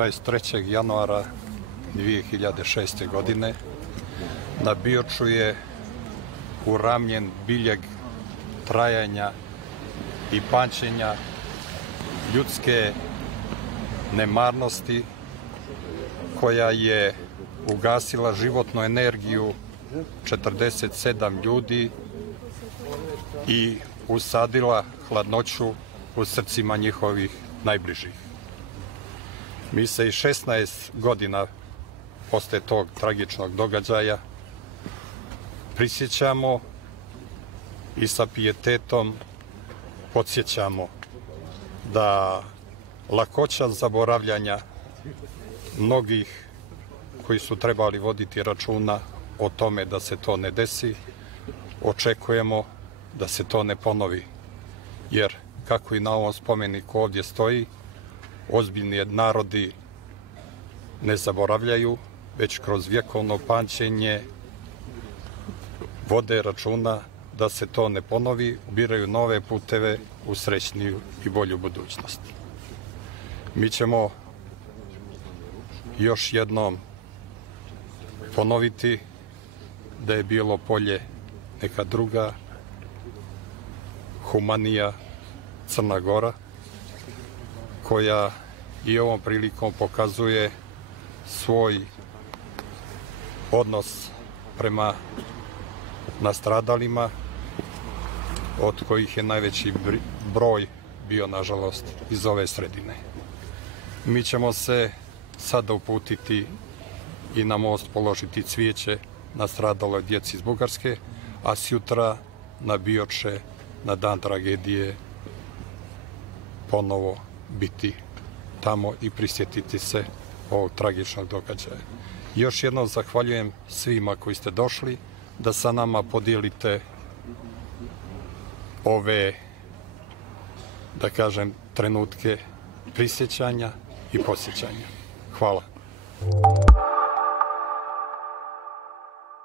23. januara 2006. godine na Bioču je uramljen biljeg trajanja i pamćenja ljudske nemarnosti koja je ugasila životnu energiju 47 ljudi i usadila hladnoću u srcima njihovih najbližih. Mi se i 16 godina posle tog tragičnog događaja prisjećamo i sa pijetetom podsjećamo da lakoća zaboravljanja mnogih koji su trebali voditi računa o tome da se to ne desi, očekujemo da se to ne ponovi. Jer, kako i na ovom spomeniku ovdje stoji, ozbiljni narodi ne zaboravljaju, već kroz vjekovno pamćenje vode računa da se to ne ponovi, ubiraju nove puteve u srećniju i bolju budućnost. Mi ćemo još jednom ponoviti da je bilo polje neka druga, humanija Crna Gora, koja i ovom prilikom pokazuje svoj odnos prema nastradalima, od kojih je najveći broj bio, nažalost, iz ove sredine. Mi ćemo se sada uputiti i na most položiti cvijeće nastradaloj djeci iz Bugarske, a sjutra na Bioče, na dan tragedije, ponovo biti tamo i prisjetiti se ovog tragičnog događaja. Još jednom zahvaljujem svima koji ste došli da sa nama podijelite ove, da kažem, trenutke prisjećanja i posjećanja. Hvala.